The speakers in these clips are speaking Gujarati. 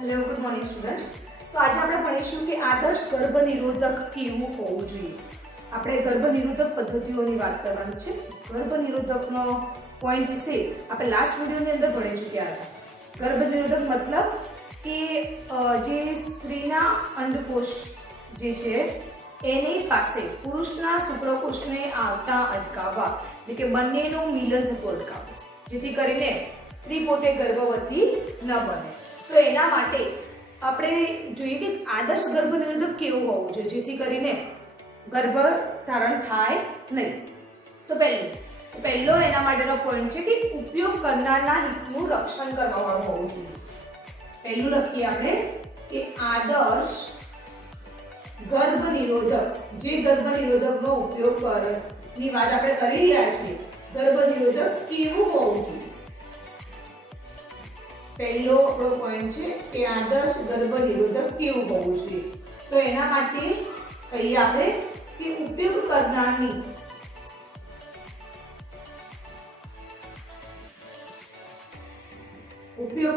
Hello good morning students. તો આજે આપણે ભણીશું કે આદર્શ ગર્ભનિરોધક કેવું હોવું જોઈએ. આપણે ગર્ભનિરોધક પદ્ધતિઓની વાત કરવાની છે. ગર્ભનિરોધકનો પોઈન્ટ વિશે આપણે લાસ્ટ વિડીયોની અંદર ભણી ચૂક્યા હતા. ગર્ભનિરોધક મતલબ કે જે સ્ત્રીના અંડકોષ જે છે એની પાસે પુરુષના શુક્રકોષને આવતા અટકાવવા, એટલે કે બંનેનું મિલન થતું અટકાવવું, જેથી કરીને સ્ત્રી પોતે ગર્ભવતી ન બને. તો એના માટે આપણે જોઈએ કે આદર્શ ગર્ભનિરોધક કેવું હોવું જોઈએ જેથી કરીને ગર્ભ ધારણ થાય નહીં. તો પહેલો એના માટેનો પોઈન્ટ છે કે ઉપયોગ કરનારના હિતનું રક્ષણ કરવાવાળું હોવું જોઈએ. પહેલું લખીએ આપણે કે આદર્શ ગર્ભનિરોધક, જે ગર્ભનિરોધકનો ઉપયોગ ની વાત આપણે કરી રહ્યા છીએ, ગર્ભનિરોધક કેવું હોવું જોઈએ. પહેલો આપણો પોઈન્ટ છે કે આદર્શ ગર્ભનિરોધક કેવું હોવું જોઈએ. તો એના માટે કહીએ આપણે કે ઉપયોગ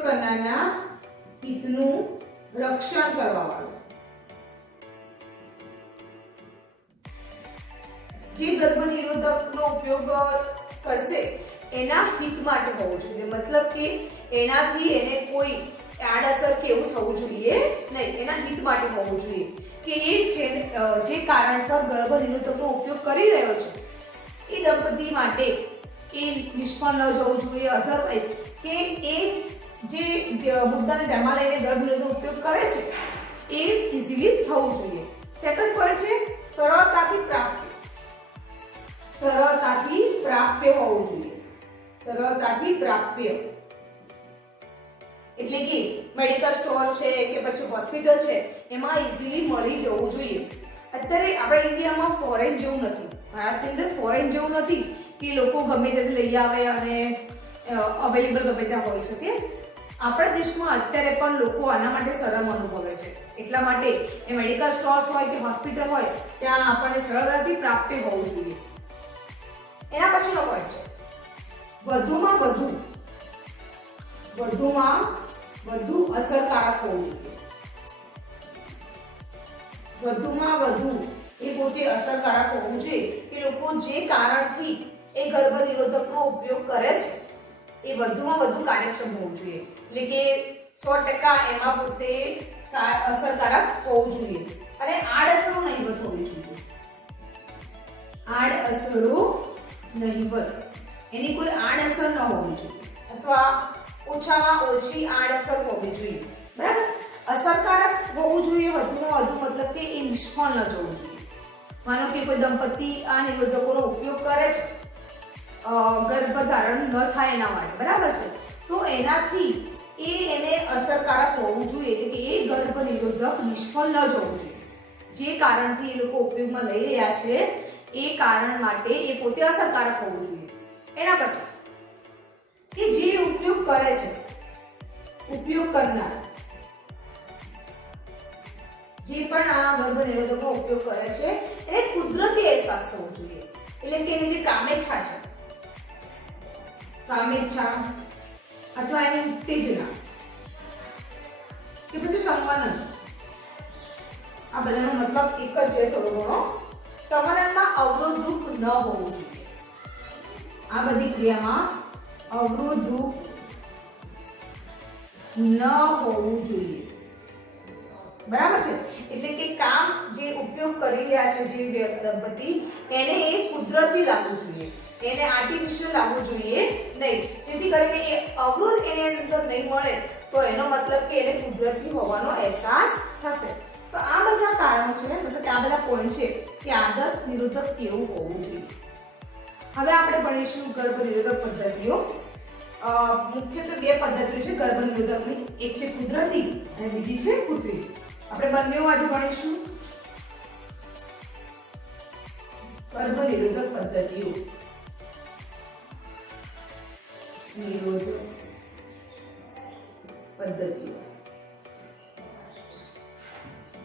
કરનારના હિતનું રક્ષણ કરવાવાળું, જે ગર્ભનિરોધકનો ઉપયોગ કરશે એના હિત માટે હોવું જોઈએ. મતલબ કે એનાથી એને કોઈ આડઅસર કે એવું થવું જોઈએ નહીં, એના હિત માટે હોવું જોઈએ. કે એ જે કારણસર ગર્ભનિરોધકનો ઉપયોગ કરી રહ્યો છે એ દંપતી માટે એ નિષ્ફળ ન જવું જોઈએ. અધરવાઇઝ કે એ જે મુદ્દાને ધ્યાનમાં લઈને ગર્ભનિરોધકનો ઉપયોગ કરે છે એ ઇઝીલી થવું જોઈએ. સેકન્ડ પોઈન્ટ છે સરળતાથી પ્રાપ્ય હોવું જોઈએ. સરળતાથી પ્રાપ્ય એટલે કે મેડિકલ સ્ટોર છે કે પછી હોસ્પિટલ છે એમાં ઇઝીલી મળી જવું જોઈએ. અત્યારે આપણા ઇન્ડિયામાં ફોરેન જેવું નથી, ભારતની અંદર ફોરેન જેવું નથી કે લોકો ગમે ત્યાંથી લઈ આવે અને અવેલેબલ ગમે ત્યાં હોઈ શકે. આપણા દેશમાં અત્યારે પણ લોકો આના માટે શરમ અનુભવે છે. એટલા માટે એ મેડિકલ સ્ટોર્સ હોય કે હોસ્પિટલ હોય ત્યાં આપણને સરળતાથી પ્રાપ્ય હોવું જોઈએ. એના પછીનો પોઈન્ટ છે વધુમાં વધુ અસરકારક હોવું જોઈએ. વધુમાં વધુ એ પોતે અસરકારક હોવું જોઈએ કે લોકો જે કારણથી એ ગર્ભનિરોધકનો ઉપયોગ કરે છે એ વધુમાં વધુ કાર્યક્ષમ હોવું જોઈએ. એટલે કે 100% એમાં પોતે અસરકારક હોવું જોઈએ અને આડઅસરો નહીવત હોવી જોઈએ. આડઅસરો નહીવત, એની કોઈ આડઅસર ન હોવી જોઈએ અથવા ઓછામાં ઓછી આડઅસર હોવી જોઈએ. બરાબર? અસરકારક હોવું જોઈએ. વધુમાં વધુ મતલબ કે એ નિષ્ફળ ન જવું જોઈએ. માનો કે કોઈ દંપતી આ નિરોધકોનો ઉપયોગ કરે છે ગર્ભધારણ ન થાય એના માટે, બરાબર છે, તો એનાથી એને અસરકારક હોવું જોઈએ. એટલે કે એ ગર્ભ નિરોધક નિષ્ફળ ન જવું જોઈએ. જે કારણથી એ લોકો ઉપયોગમાં લઈ રહ્યા છે એ કારણ માટે એ પોતે અસરકારક હોવું જોઈએ. એના પછી કે જે ઉપયોગ કરે છે, ઉપયોગ કરનાર જે પણ આ ગર્ભનિરોધકનો ઉપયોગ કરે છે એને કુદરતી અહેસાસ થવો જોઈએ. એટલે કે એની જે કામેચ્છા છે, કામેચ્છા અથવા એની ઉત્તેજના કે પછી સંવનન, આ બધાનો મતલબ એક જ છે થોડો ઘણો. સંવનનમાં અવરોધરૂપ ન હોવું જોઈએ. આ બધી ક્રિયામાં અવરોધરૂપ ન હોવું જોઈએ. બરાબર છે? એટલે કે કામ જે ઉપયોગ કરી રહ્યા છે જે દંપતી એને એ કુદરતી લાગવું જોઈએ, એને આર્ટિફિશિયલ લાગવું જોઈએ નહીં. જેથી કરીને એ અવરોધ એની અંદર નહીં મળે તો એનો મતલબ કે એને કુદરતી હોવાનો અહેસાસ થશે. તો આ બધા કારણો છે, મતલબ કે આ બધા પોઈન્ટ છે કે આદર્શ નિરોધક કેવું હોવું જોઈએ. હવે આપણે ભણીશું ગર્ભનિરોધક પદ્ધતિઓ. મુખ્યત્વે બે પદ્ધતિઓ છે ગર્ભનિરોધકની, એક છે કુદરતી અને બીજી છે કૃત્રિમ. આપણે બંને આજે ભણીશું ગર્ભનિરોધક પદ્ધતિઓ.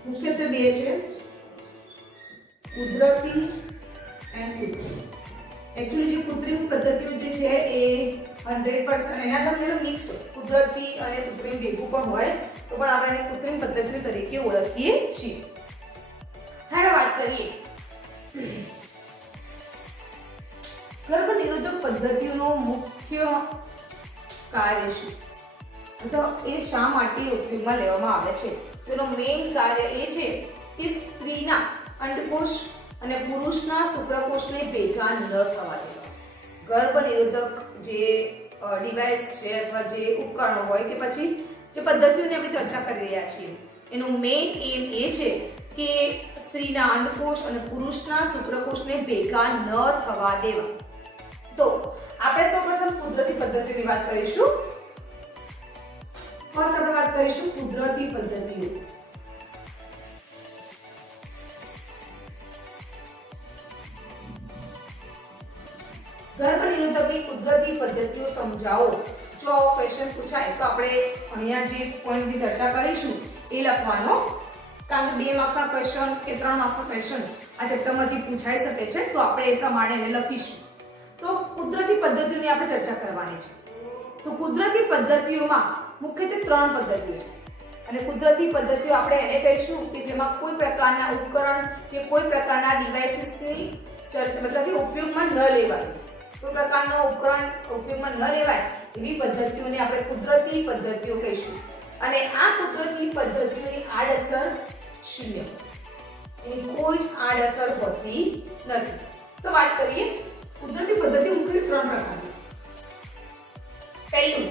મુખ્યત્વે બે છે, કુદરતી એન્ડ કૃત્રિમ. એકચ્યુઅલી જે કૃત્રિમ પદ્ધતિઓ જે છે એ 100% એના તમને મિક્સ કુદરતી અને કૃત્રિમ ભેગું પણ હોય તો પણ આપણે એને કૃત્રિમ પદ્ધતિઓ તરીકે ઓળખીએ છીએ. હવે વાત કરીએ ગર્ભ નિરોધક પદ્ધતિઓનો મુખ્ય કાર્ય શું અથવા એ શા માટે ઉપયોગમાં લેવામાં આવે છે. તેનો મેઇન કાર્ય એ છે કે સ્ત્રીના અંડકોષ અને પુરુષના શુક્રકોષને ભેગા ન થવા દેવા. ગર્ભ નિરોધક જે ડિવાઇસ છે અથવા જે ઉપકરણો હોય કે પછી જે પદ્ધતિઓની આપણે ચર્ચા કરી રહ્યા છીએ એનું મેઇન એમ એ છે કે સ્ત્રીના અંડકોષ અને પુરુષના શુક્રકોષને ભેગા ન થવા દેવા. તો આપણે સૌપ્રથમ કુદરતી પદ્ધતિઓની વાત કરીશું. ફર્સ્ટ આપણે વાત કરીશું કુદરતી પદ્ધતિઓ. ગર્ભ નિરોધકની કુદરતી પદ્ધતિઓ સમજાવો. જો આવો ક્વેશ્ચન પૂછાય તો આપણે અહીંયા જે પોઈન્ટની ચર્ચા કરીશું એ લખવાનો, કારણ કે 2 માર્ક્સના ક્વેશ્ચન કે 3 માર્ક્સના ક્વેશ્ચન આ ચેપ્ટરમાંથી પૂછાઈ શકે છે, તો આપણે એ પ્રમાણે એને લખીશું. તો કુદરતી પદ્ધતિઓની આપણે ચર્ચા કરવાની છે. તો કુદરતી પદ્ધતિઓમાં મુખ્યત્વે 3 પદ્ધતિઓ છે અને કુદરતી પદ્ધતિઓ આપણે એને કહીશું કે જેમાં કોઈ પ્રકારના ઉપકરણ કે કોઈ પ્રકારના ડિવાઇસીસની મતલબ કે ઉપયોગમાં ન લેવાય, કોઈ પ્રકારનો ઉપકરણ ઉપયોગમાં ન લેવાય એવી પદ્ધતિઓને આપણે કુદરતી પદ્ધતિઓ કહીશું. અને આ કુદરતી પદ્ધતિઓની આડઅસર શૂન્ય, એની કોઈ જ આડઅસર હોતી નથી. તો વાત કરીએ કુદરતી પદ્ધતિ મુખ્યત્વે 3 પ્રકારની છે. પહેલું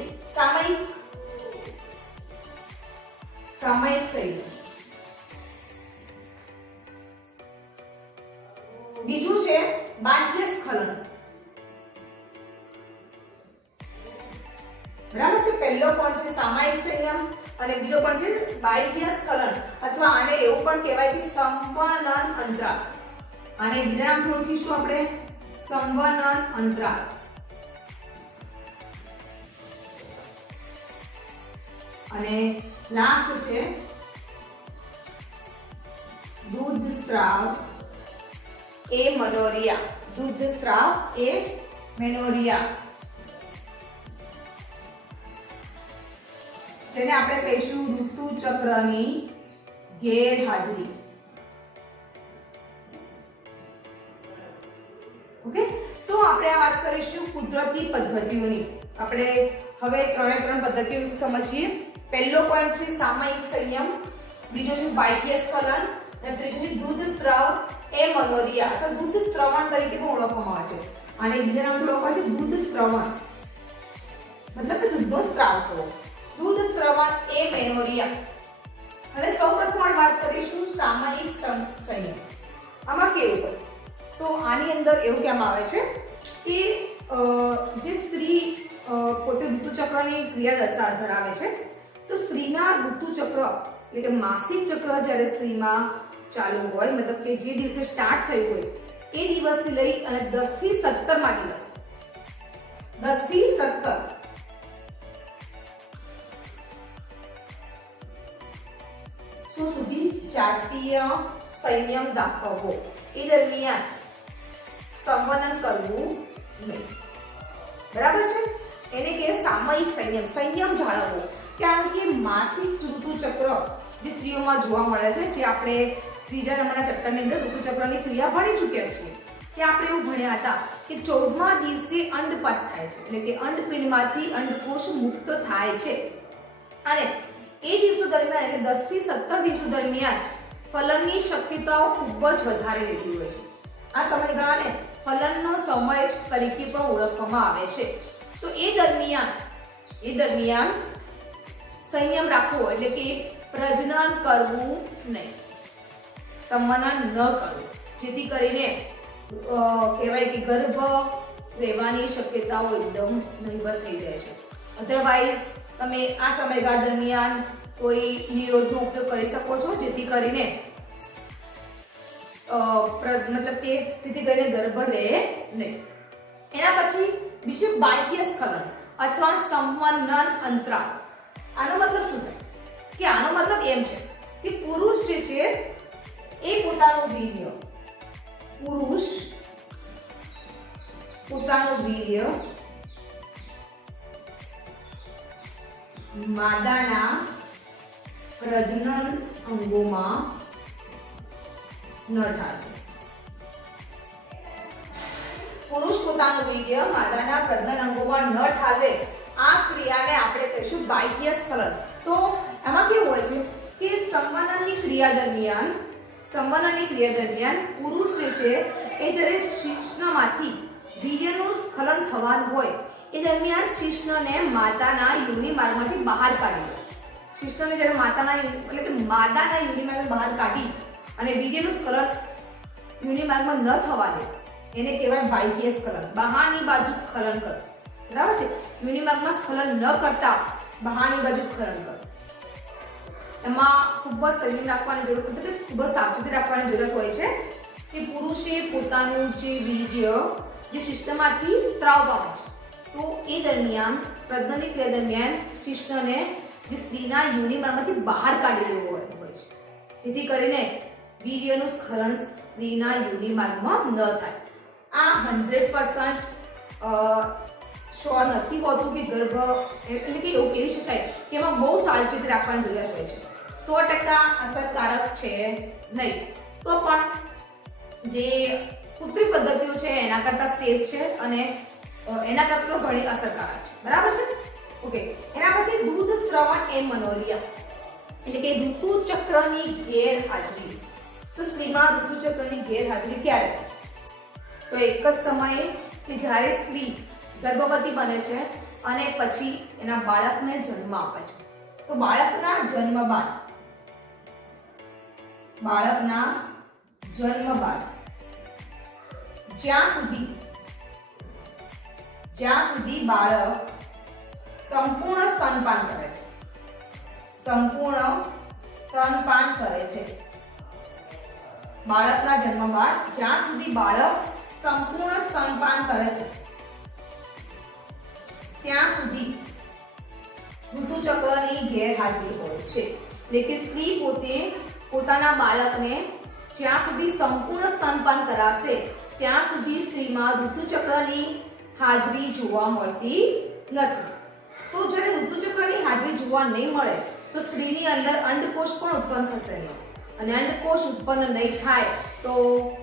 સામયિક સંયમ, બીજું છે બાહ્ય સ્ખલન. બરાબર છે. પહેલો કોણ છે સામયિક સંયમ અને બીજો કોણ છે બાહ્ય સ્ખલન, અથવા આને એવું પણ કહેવાય કે સંવનન અંતરાલ. આને બીજા નામથી ઓળખીશું આપણે સંવનન અંતરાલ. અને લાસ્ટ છે દૂધ સ્ત્રાવ એ મેનોરિયા. દૂધ સ્ત્રાવ એ મેનોરિયા, જેને આપણે કહીશું ઋતુ ચક્રની ગેરહાજરી. ઓકે, તો આપણે આ વાત કરીશું કુદરતી પદ્ધતિઓની. આપણે હવે 3 પદ્ધતિઓ વિશે સમજીએ. પહેલો પોઈન્ટ છે સામયિક સંયમ, બીજો છે બાહ્ય સ્ખલન અને ત્રીજો છે દૂધ સ્ત્રાવ એ મેનોરિયા અથવા દૂધ સ્ત્રવણ તરીકે પણ ઓળખવામાં આવે છે. આને બીજા નામથી ઓળખાય છે દૂધ સ્ત્રવણ, મતલબ કે દૂધનો સ્ત્રાવ થવો. દૂધ સ્ત્રવણ એ મેનોરિયા. હવે સૌપ્રથમ આપણે વાત કરીશું સામયિક સંયમ. આમાં કેવું હોય તો આની અંદર એવું કહેવામાં આવે છે કે જે સ્ત્રી પોતે ઋતુચક્રની ક્રિયા દશા ધરાવે છે, તો સ્ત્રીના ઋતુચક્ર એટલે કે માસિક ચક્ર જ્યારે સ્ત્રીમાં ચાલુ હોય, મતલબ કે જે દિવસે સ્ટાર્ટ થયું હોય એ દિવસથી લઈ અને 10 થી 17મા દિવસ, 10 થી 17 સુધી જાતીય સંયમ દાખવવો. એ દરમિયાન સંવનન કરવું નહીં. બરાબર છે. એને કહે સામયિક સંયમ. સંયમ જાળવવો, કારણ કે માસિક ઋતુચક્ર જે સ્ત્રીઓમાં જોવા મળે છે, જે આપણે 3જા નંબરના ચેપ્ટરની અંદર ઋતુચક્રની ક્રિયા ભણી ચૂક્યા છીએ, કે આપણે એવું ભણ્યા હતા કે 14મા દિવસે અંડપાત થાય છે, એટલે કે અંડપિંડમાંથી અંડકોષ મુક્ત થાય છે. અને એ દિવસો દરમિયાન એટલે 10 થી 17 દિવસો દરમિયાન ફલનની શક્યતાઓ ખૂબ જ વધારે રહેતી હોય છે. આ સમયગાળાને ફલનનો સમય તરીકે પણ ઓળખવામાં આવે છે. તો એ દરમિયાન સંયમ રાખવો, એટલે કે પ્રજનન કરવું નહીં, સંવનન ન કરવું, જેથી કરીને કહેવાય કે ગર્ભ લેવાની શક્યતાઓ એકદમ નહીવત થઈ જાય છે. અધરવાઇઝ તમે આ સમયગાળા દરમિયાન કોઈ નિરોધનો ઉપયોગ કરી શકો છો, જેથી કરીને મતલબ કે જેથી કરીને ગર્ભ રહે નહીં. એના પછી બીજું બાહ્ય સ્ખલન અથવા સંવનન અંતરાલ. આનો મતલબ શું થાય કે આનો મતલબ એમ છે કે પુરુષ જે છે એ પોતાનું વીર્ય માદાના પ્રજનન અંગોમાં ન ઠાલવે. પુરુષ પોતાનું વીર્ય માદાના પ્રજનન અંગોમાં ન ઠાલવે આ ક્રિયાને આપણે કહીશું બાહ્ય સ્ખલન. તો એમાં કેવું હોય છે કે સંવનનની ક્રિયા દરમિયાન પુરુષ જે છે એ જ્યારે શિશ્નમાંથી વીર્યનું સ્ખલન થવાનું હોય એ દરમિયાન શિશ્નને માતાના યોનિ માર્ગમાંથી બહાર કાઢી દે. શિશ્નને જ્યારે માતાના એટલે કે માદાના યોનિ માર્ગમાંથી બહાર કાઢી અને વીર્યનું સ્ખલન યોનિ માર્ગમાં ન થવા દે એને કહેવાય બાહ્ય સ્ખલન. બહારની બાજુ સ્ખલન કર. બરાબર છે. યોનિ માર્ગમાં સ્ખલન ન કરતા બહારની બાજુ સ્ખલન કર. એમાં ખૂબ જ સંયમ રાખવાની જરૂર એટલે કે ખૂબ જ સાવચેતી રાખવાની જરૂર હોય છે કે પુરુષે પોતાનું જે વીર્ય જે શિશ્નમાંથી સ્ત્રાવવા હોય છે તો એ દરમિયાન પ્રજનનની ક્રિયા દરમિયાન શિશ્નને જે સ્ત્રીના યોનિ માર્ગમાંથી બહાર કાઢી લેવો હોય છે જેથી કરીને વીર્યનું સ્ખલન સ્ત્રીના યોનિ માર્ગમાં ન થાય. આ 100% શ્યોર નથી હોતું કે ગર્ભ એટલે કે એવું કહી શકાય કે એમાં બહુ સાવચેતી રાખવાની જરૂર હોય છે. 100% અસરકારક છે નહીં તો પણ જે કૃત્રિમ પદ્ધતિઓ છે એના કરતાં સેફ છે અને એના કરતાં ઘણી અસરકારક છે. બરાબર છે. ઓકે. એના પછી દૂધ સ્રવણ એમનોરિયા એટલે કે ઋતુચક્રની ગેરહાજરી. તો સ્ત્રીમાં ઋતુચક્રની ગેરહાજરી ક્યારે? તો એક જ સમયે કે જ્યારે સ્ત્રી ગર્ભવતી બને છે અને પછી એના બાળકને જન્મ આપે છે. તો બાળકના જન્મ બાદ જ્યાં સુધી બાળક સંપૂર્ણ સ્તનપાન કરે છે બાળકના જન્મ બાદ જ્યાં સુધી બાળક સંપૂર્ણ સ્તનપાન કરે છે ત્યાં સુધી ઋતુચક્રની ગેરહાજરી હોય છે. એટલે કે સ્ત્રી પોતાના બાળકને જ્યાં સુધી સંપૂર્ણ સ્તનપાન કરાવશે ત્યાં સુધી સ્ત્રીમાં ઋતુચક્રની હાજરી જોવા મળતી નથી. તો જ્યારે ઋતુચક્રની હાજરી જોવા નહીં મળે તો સ્ત્રીની અંદર અંડકોષ પણ ઉત્પન્ન થશે નહીં અને અંડકોષ ઉત્પન્ન નહીં થાય તો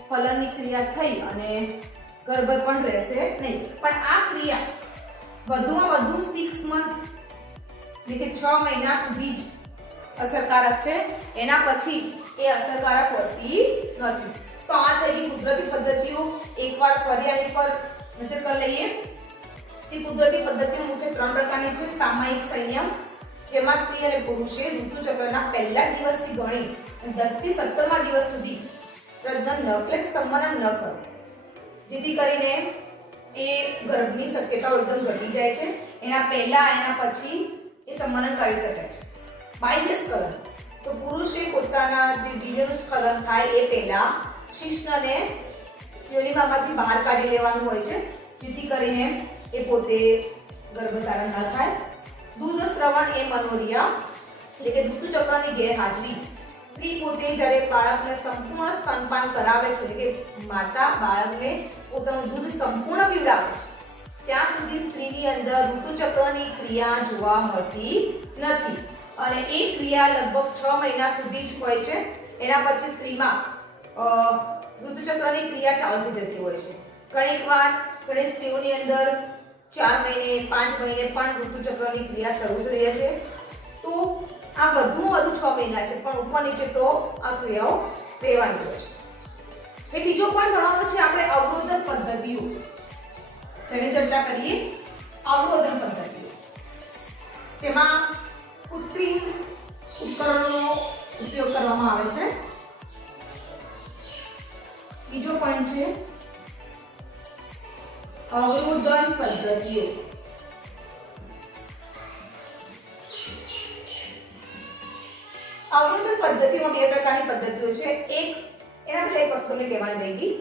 ફલનની ક્રિયા થઈ અને ગર્ભ પણ રહેશે નહીં. પણ આ ક્રિયા વધુમાં વધુ 6 મંથ એટલે કે 6 મહિના સુધી જ અસરકારક છે. એના પછી એ અસરકારક હોતી નથી. તો આ થઈ ગઈ કુદરતી પદ્ધતિઓ. એકવાર ફરી આની પર નજર કરી લઈએ કે કુદરતી પદ્ધતિઓ મુખ્ય 3 પ્રકારની છે. સામયિક સંયમ જેમાં સ્ત્રી અને પુરુષે ઋતુચક્રના પહેલા દિવસથી ગણી 10 થી 17મા દિવસ સુધી પ્રજનન એટલે સંવનન ન કરવું જેથી કરીને એ ગર્ભની શક્યતાઓ એકદમ ઘટી જાય છે. એના પહેલા એના પછી એ સંવનન કરી શકે છે. બાહ્ય સ્ખલન તો પુરુષે પોતાના જે વીર્યનું સ્ખલન થાય એ પહેલા શિશ્નને યોનિમામાંથી બહાર કાઢી લેવાનું હોય છે જેથી કરીને એ પોતે ગર્ભધારણ ન થાય. દૂધ સ્રવણ એમનોરિયા એટલે કે ઋતુચક્રની ગેરહાજરી. સ્ત્રી પોતે જ્યારે બાળકને સંપૂર્ણ સ્તનપાન કરાવે છે એટલે કે માતા બાળકને પોતાનું દૂધ સંપૂર્ણ પીવડાવે છે ત્યાં સુધી સ્ત્રીની અંદર ઋતુચક્રની ક્રિયા જોવા મળતી નથી અને એ ક્રિયા લગભગ 6 મહિના સુધી જ હોય છે. એના પછી સ્ત્રીમાં ઋતુચક્રની ક્રિયા ચાલુ થઈ જતી હોય છે. ઘણી સ્ત્રીઓની અંદર 4 મહિને 5 મહિને પણ ઋતુચક્રની ક્રિયા શરૂ થઈ રહે છે. તો આ વધુમાં વધુ 6 મહિના છે પણ ઉપર નીચે તો આ ક્રિયાઓ રહેવાની હોય છે. એ બીજો પોઈન્ટ ભણવાનો છે આપણે અવરોધન પદ્ધતિઓ. તેની ચર્ચા કરીએ. અવરોધન પદ્ધતિઓ જેમાં કૃત્રિમ ઉપકરણોનો ઉપયોગ કરવામાં આવે છે. બીજો પોઈન્ટ છે અવરોધન પદ્ધતિઓ. અવરોધન પદ્ધતિમાં 2 પ્રકારની પદ્ધતિઓ છે. એના પહેલા એક વસ્તુ કહેવાની રહી ગઈ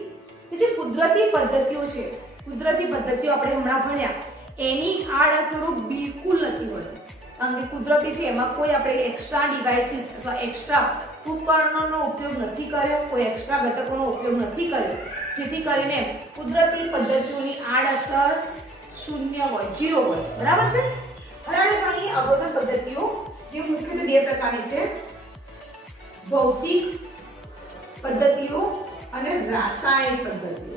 કે જે કુદરતી પદ્ધતિઓ છે કુદરતી પદ્ધતિઓ આપણે હમણાં ભણ્યા એની આડઅસરો બિલકુલ નથી હોતી. કારણ કે કુદરતી છે એમાં કોઈ આપણે એક્સ્ટ્રા ડિવાઇસીસ અથવા એક્સ્ટ્રા ઉપકરણોનો ઉપયોગ નથી કર્યો, કોઈ એક્સ્ટ્રા ઘટકોનો ઉપયોગ નથી કર્યો જેથી કરીને કુદરતી પદ્ધતિઓની આડઅસર 0 હોય 0 હોય છે. બરાબર છે. હવે આપણે ભણીએ અવરોધન પદ્ધતિઓ બે પ્રકારની છે, ભૌતિક પદ્ધતિઓ અને રાસાયણિક પદ્ધતિઓ.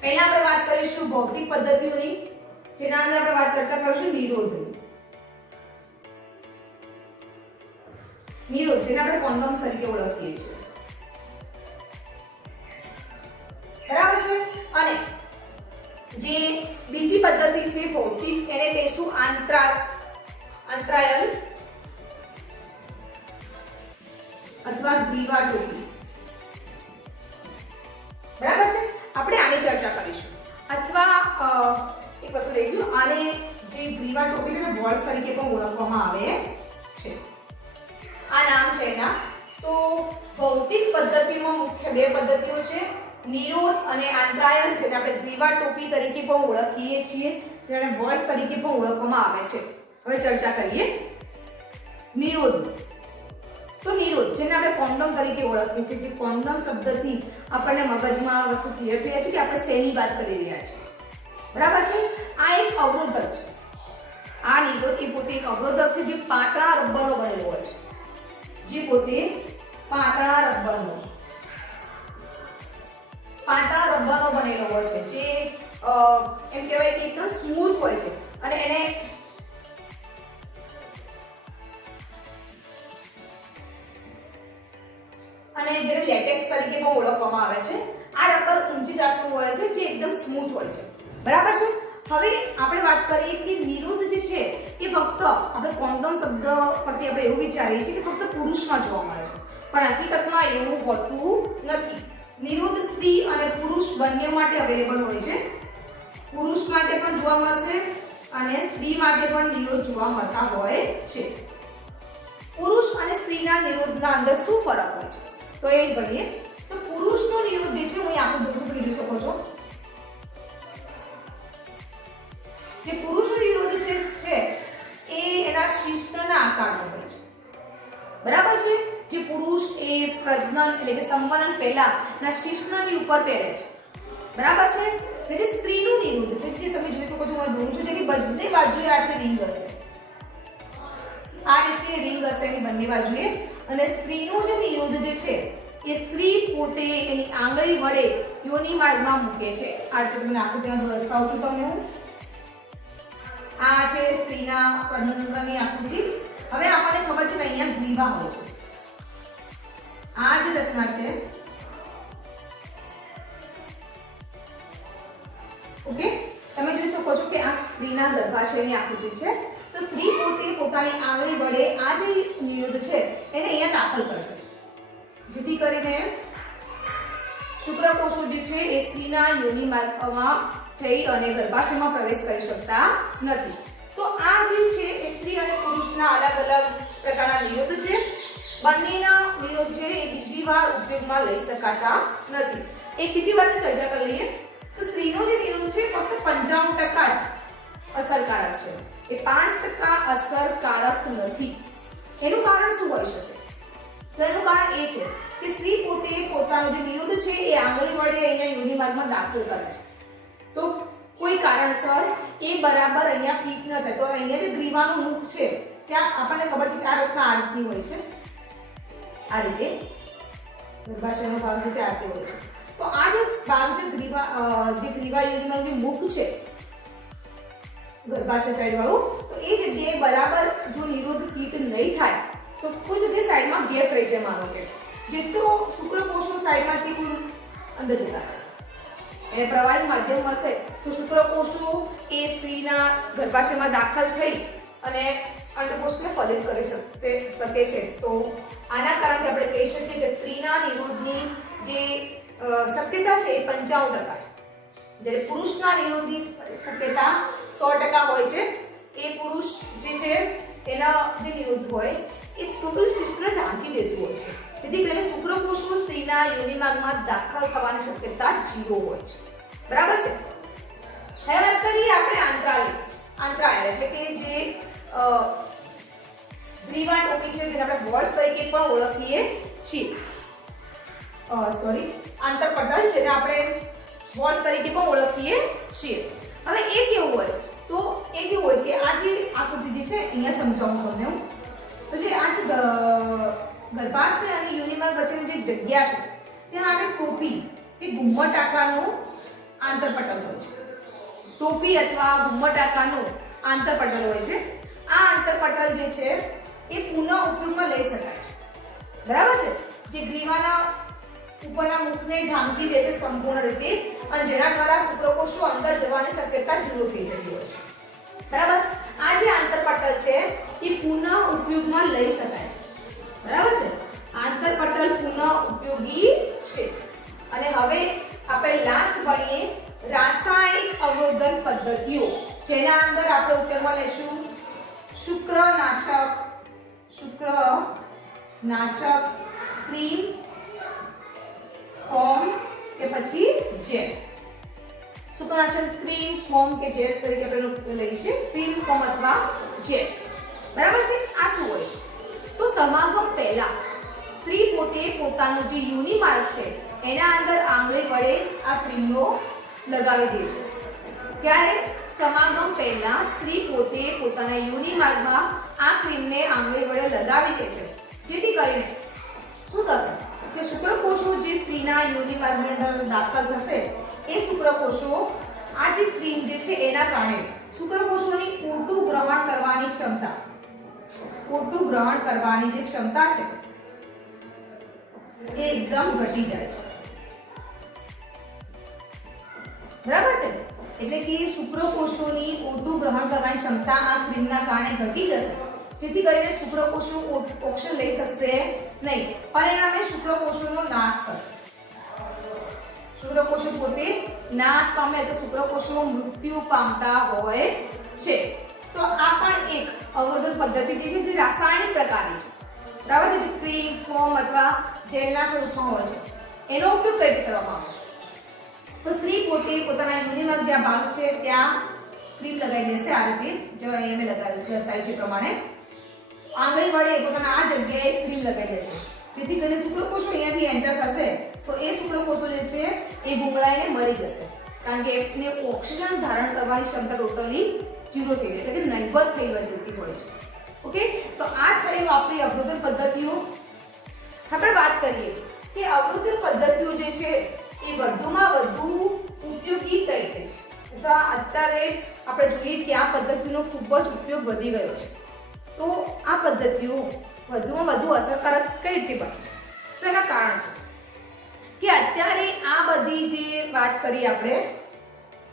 પહેલા આપણે વાત કરીશું ભૌતિક પદ્ધતિઓની, જેના અંદર આપણે ચર્ચા કરીશું નિરોધની. નિરોધ જેને આપણે કોન્ડોમ્સ તરીકે ઓળખીએ છીએ, બરાબર છે. અને જે બીજી પદ્ધતિ છે ભૌતિક, એને કહીશું આંતરાયલ અથવા ગ્રીવા ટોપી. બરાબર છે, આપણે આની ચર્ચા કરીશું. અથવા એક વસ્તુ રહી ગયું, આને જે ગ્રીવા ટોપી છે ને બોલ્સ તરીકે પણ ઓળખવામાં આવે છે. આ નામ છે એના. તો ભૌતિક પદ્ધતિમાં મુખ્ય બે પદ્ધતિઓ છે, નિરોધ અને આંતરાયન, જેને આપણે ગ્રીવા ટોપી તરીકે પણ ઓળખીએ છીએ, જેને બોલ્સ તરીકે પણ ઓળખવામાં આવે છે. હવે ચર્ચા કરીએ નિરોધ. તો નિરોધ જેને આપણે કોન્ડોમ તરીકે ઓળખીએ છીએ, જે કોન્ડોમ શબ્દથી આપણને મગજમાં વસ્તુ ક્લિયર થઈ છે કે આપણે શેની વાત કરી રહ્યા છીએ. બરાબર છે. આ એક અવરોધક છે. આ નિરોધ એ પોતે એક અવરોધક છે, જે પાતળા રબરનો બનેલો હોય છે. જે પોતે પાતળા રબરનો બનેલો હોય છે, જે એમ કહેવાય કે એકદમ સ્મૂથ હોય છે અને એને જેને લેટેક્સ તરીકે પણ ઓળખવામાં આવે છે. આ રબર ઊંચી જાતનું હોય છે, જે એકદમ સ્મૂથ હોય છે. બરાબર છે. હવે આપણે વાત કરીએ કે નિરોધ જે છે એ ફક્ત આપણે કોન્ડોમ શબ્દ પરથી આપણે એવું વિચારીએ છીએ કે ફક્ત પુરુષમાં જોવા મળે છે, પણ હકીકતમાં એવું હોતું નથી. નિરોધ સ્ત્રી અને પુરુષ બંને માટે અવેલેબલ હોય છે. પુરુષ માટે પણ જોવા મળશે અને સ્ત્રી માટે પણ નિરોધ જોવા મળતા હોય છે. પુરુષ અને સ્ત્રીના નિરોધના અંદર શું ફરક હોય છે તો એ ગણીએ. તો પુરુષનો નિરોધ જે છે, હું અહીં આપું બધું જોઈ શકો છો, જે પુરુષનો નિરોધ છે એ એના શિશ્નના આકારનો હોય છે. બરાબર છે. જે પુરુષ એ પ્રજનન એટલે કે સંવનન પહેલાના શિશ્નની ઉપર પહેરે છે. બરાબર છે. એટલે જે સ્ત્રીનું નિરોધ છે, જે તમે જોઈ શકો છો, હું દોરું છું, જે બંને બાજુએ આટલી રિંગ હશે, આ રીતે રિંગ હશે એની બંને બાજુએ. અને સ્ત્રીનું જે નિરોધ જે છે એ સ્ત્રી પોતે એની આંગળી વડે યોનિ માર્ગમાં મૂકે છે. આ રીતે તમને આકૃતિમાં દર્શાવું છું તમને હું. આ છે સ્ત્રીના પ્રજનનની આકૃતિ. હવે આપણને ખબર છે કે અહીંયા ગ્રીવા હોય છે. આ જે રચના છે, ઓકે, તમે જોઈ શકો છો કે આ સ્ત્રીના ગર્ભાશયની આકૃતિ છે. તો સ્ત્રી પોતે પોતાની આંગળી વડે આ જે નિરોધ છે એને અહીંયા દાખલ કરશે, જેથી કરીને શુક્રકોષો જે છે એ સ્ત્રીના યોનિ માર્ગમાં થઈ અને ગર્ભાશયમાં પ્રવેશ કરી શકતા નથી. તો આ જે છે એ સ્ત્રી અને પુરુષના અલગ અલગ પ્રકારના નિરોધ છે. બંનેના નિરોધ છે એ બીજી વાર ઉપયોગમાં લઈ શકાતા નથી. એક બીજી વાતની ચર્ચા કરી લઈએ. તો સ્ત્રીનો જે નિરોધ છે ફક્ત 95% જ અસરકારક છે, એ 5% અસરકારક નથી. એનું કારણ શું હોઈ શકે? તો એનું કારણ એ છે કે સ્ત્રી પોતે પોતાનો જે નિરોધ છે એ આંગળી વડે અહીંયા યોનિ માર્ગમાં દાખલ કરે છે. તો કોઈ કારણસર એ બરાબર અહીંયા ફિટ ન થાય. તો અહીંયા જે ગ્રીવાનું મુખ છે ત્યાં આપણને ખબર છે કે આ રીતના આ રીતની હોય છે, આ રીતે ગર્ભાશયનો ભાગ જે છે આ રીતે હોય છે. તો આ જે ભાગ છે ગ્રીવા યોનિનું જે મુખ છે ગર્ભાશય સાઈડ વાળું, તો એ જગ્યાએ બરાબર જો નિરોધ ફિટ નહીં થાય તો કોઈ જગ્યાએ સાઈડમાં ગેપ રહી જાય. માનો કે જેટલું શુક્રકોષો સાઈડમાંથી કોઈ અંદર જતા રહેશે, એને પ્રવાહી માધ્યમ હશે તો શુક્રકોષો એ સ્ત્રીના ગર્ભાશયમાં દાખલ થઈ અને અંડકોષને ફલિત કરી શકે છે. તો આના કારણે આપણે કહી શકીએ કે સ્ત્રીના નિરોધની જે શક્યતા છે એ 95% છે, જ્યારે પુરુષના નિરોધની શક્યતા 100% હોય છે. એ પુરુષ જે છે એના જે નિરોધ હોય એ ટોટલ સિસ્ટમને ઢાંકી દેતું હોય છે, તેથી કરીને શુક્રકોષો સ્ત્રીના યોનિમાર્ગમાં દાખલ થવાની શક્યતા 0 હોય છે. બરાબર છે. હવે વાત કરીએ આપણે આંતરાયલ એટલે કે જે ગ્રીવા ટોપી છે, જેને આપણે બોલ્સ તરીકે પણ ઓળખીએ છીએ. આંતરપટલ, જેને આપણે બોલ્સ તરીકે પણ ઓળખીએ છીએ. હવે એ કેવું હોય છે? તો એ કેવું હોય કે આ જે આકૃતિ જે છે અહીંયા સમજાવું તમને હું. તો જે આ જે ગર્ભાશય અને યોનિમાર્ગ વચ્ચેની જે જગ્યા છે ત્યાં આપણે ટોપી કે ઘુમ્મટ આકારનું આંતરપટલ હોય છે. ટોપી અથવા ઘુમ્મટ આકારનું આંતરપટલ હોય છે. આ આંતરપટલ જે છે એ પુનઃ ઉપયોગમાં લઈ શકાય છે. બરાબર છે. જે ગ્રીવાના ઉપરના મુખને ઢાંકી દે છે સંપૂર્ણ રીતે અને જેના દ્વારા શુક્રકોષો અંદર જવાની શક્યતા 0 થઈ જતી હોય છે. બરાબર. આ જે આંતરપટલ છે એ પુનઃ ઉપયોગમાં લઈ શકાય છે. બરાબર છે. આંતરપટલ પુનઃ ઉપયોગી છે. અને હવે આપણે લાસ્ટ ભણીએ રાસાયણિક અવરોધન પદ્ધતિઓ, જેના અંદર આપણે ઉપયોગમાં લેશું શુક્રનાશક ક્રીમ, ફોર્મ કે પછી જેલ. શુક્રનાશક ક્રીમ, ફોર્મ કે જેલ તરીકે આપણે લઈશું. ક્રીમ, ફોર્મ અથવા જેલ. બરાબર છે. આ શું હોય છે? તો સમાગમ પહેલા સ્ત્રી પોતે પોતાનો જે યોનિ માર્ગ છે એના અંદર આંગળી વડે આ ક્રીમનો લગાવી દે છે. ત્યારે સમાગમ પહેલા સ્ત્રી પોતે પોતાના યોનિ માર્ગમાં આ ક્રીમને આંગળી વડે લગાવી દે છે, જેથી કરીને શું થશે કે શુક્રકોષો જે સ્ત્રીના યોનિ માર્ગની અંદર દાખલ થશે એ શુક્રકોષો આ જે ક્રીમ જે છે એના કારણે શુક્રકોષોની ઊંટું ગ્રહણ કરવાની જે ક્ષમતા છે એ એકદમ ઘટી જાય છે. બરાબર છે. એટલે કે શુક્રકોષોની ઊંટું ગ્રહણ કરવાની ક્ષમતા આ ક્રીમના કારણે ઘટી જશે, જેથી કરીને શુક્રકોષો ઓક્સિજન લઈ શકશે નહીં. પરિણામે શુક્રકોષોનો નાશ થશે. શુક્રકોષો પોતે નાશ પામે તો શુક્રકોષો મૃત્યુ પામતા હોય છે. તો આ પણ એક અવરોધન પદ્ધતિ છે જે રાસાયણિક પ્રકારની છે. બરાબર છે. જે ક્રીમ, ફોર્મ અથવા જેલના સ્વરૂપમાં હોય છે એનો ઉપયોગ કઈ રીતે કરવામાં આવે છે? તો સ્ત્રી પોતે પોતાના યોનિમાર્ગ જ્યાં ભાગ છે ત્યાં ક્રીમ લગાવી દેશે. આ રીતે જો અહીંયા મેં લગાવી દર્શાવ્યું છે પ્રમાણે આંગળી વડે પોતાના આ જગ્યાએ ક્રીમ લગાવી દેશે, જેથી કરીને શુક્રકોષો અહીંયાથી એન્ટર થશે તો એ શુક્રકોષો જે છે એ ગુંગળાઈને મરી જશે, કારણ કે એને ઓક્સિજન ધારણ કરવાની ક્ષમતા ટોટલી 0 થઈ ગઈ, એટલે કે નહીવત થઈ જતી હોય છે. ઓકે. તો આ થયું આપણી અવરોધન પદ્ધતિઓ. આપણે વાત કરીએ કે અવરોધન પદ્ધતિઓ જે છે એ વધુમાં વધુ ઉપયોગી કઈ રીતે છે. તો અત્યારે આપણે જોઈએ કે આ પદ્ધતિનો ખૂબ જ ઉપયોગ વધી ગયો છે. તો આ પદ્ધતિઓ વધુમાં વધુ અસરકારક કઈ રીતે બને છે? તો એના કારણ છે કે અત્યારે આ બધી જે વાત કરી આપણે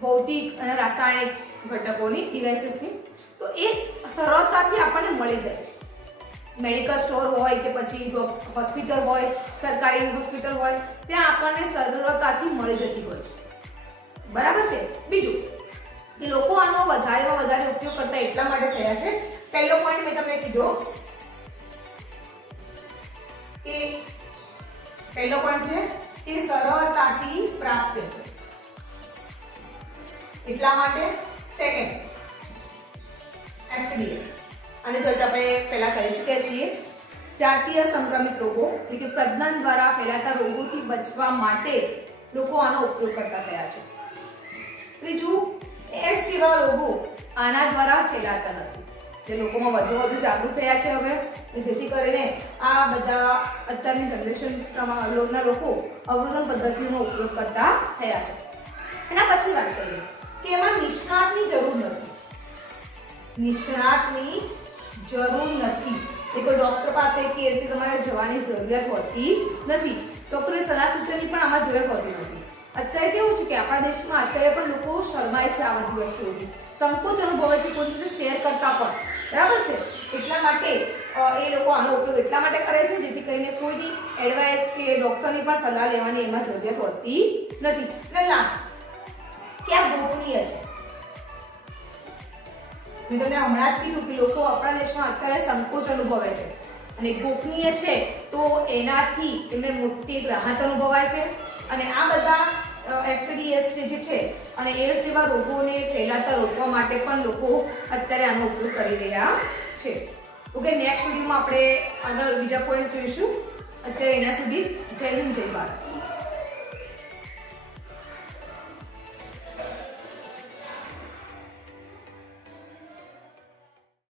ભૌતિક અને રાસાયણિક ઘટકોની, ડિવાઇસીસની, તો એ સરળતાથી આપણને મળી જાય છે. મેડિકલ સ્ટોર હોય કે પછી હોસ્પિટલ હોય, સરકારી હોસ્પિટલ હોય, ત્યાં આપણને સરળતાથી મળી જતી હોય છે. બરાબર છે. બીજું કે લોકો આનો વધારેમાં વધારે ઉપયોગ કરતા એટલા માટે થયા છે. પહેલો પોઈન્ટ મેં તમને કીધો કે પહેલો પોઈન્ટ છે કે સરળતાથી પ્રાપ્ત છે એટલા માટે. સેકન્ડ, STDs અને ચર્ચા આપણે પહેલા કરી ચૂક્યા છીએ. જાતીય સંક્રમિત રોગો એટલે કે પ્રજનન દ્વારા ફેલાતા રોગોથી બચવા માટે લોકો આનો ઉપયોગ કરતા થયા છે. ત્રીજું, એડ્સ જેવા રોગો આના દ્વારા ફેલાતા નથી, જે લોકોમાં વધુ જાગૃત થયા છે હવે, જેથી કરીને આ બધા અત્યારની જનરેશનના લોકો અવરોધન પદ્ધતિનો ઉપયોગ કરતા થયા છે. એના પછી વાત કરીએ કે એમાં નિષ્ણાતની જરૂર નથી. એ કોઈ ડોક્ટર પાસે કે એટલે તમારે જવાની જરૂરિયાત હોતી નથી. ડોક્ટરની સલાહ સૂચનની પણ આમાં જરૂર હોતી નથી. અત્યારે કેવું છે કે આપણા દેશમાં અત્યારે પણ લોકો શરમાય છે આ બધી વસ્તુઓથી, સંકોચ અનુભવે છે કોઈ સાથે શેર કરતા પણ. બરાબર છે. એટલા માટે એ લોકો આનો ઉપયોગ એટલા માટે કરે છે જેથી કરીને કોઈની એડવાઇસ કે ડોક્ટરની પણ સલાહ લેવાની એમાં જરૂરિયાત હોતી નથી. અને લાસ્ટ, કે આ ગોપનીય છે. મેં તમને હમણાં જ કીધું કે લોકો આપણા દેશમાં અત્યારે સંકોચ અનુભવે છે અને ગોપનીય છે તો એનાથી એમને મોટી રાહત અનુભવાય છે. અને આ બધા STDs જે છે અને એડ્સ જેવા રોગોને ફેલાતા રોકવા માટે પણ લોકો અત્યારે આનો ઉપયોગ કરી રહ્યા છે. ઓકે. નેક્સ્ટ વિડીયોમાં આપણે આગળ બીજા પોઈન્ટ જોઈશું. અત્યારે એના સુધી જ જય હિન્દ, જય ભારત.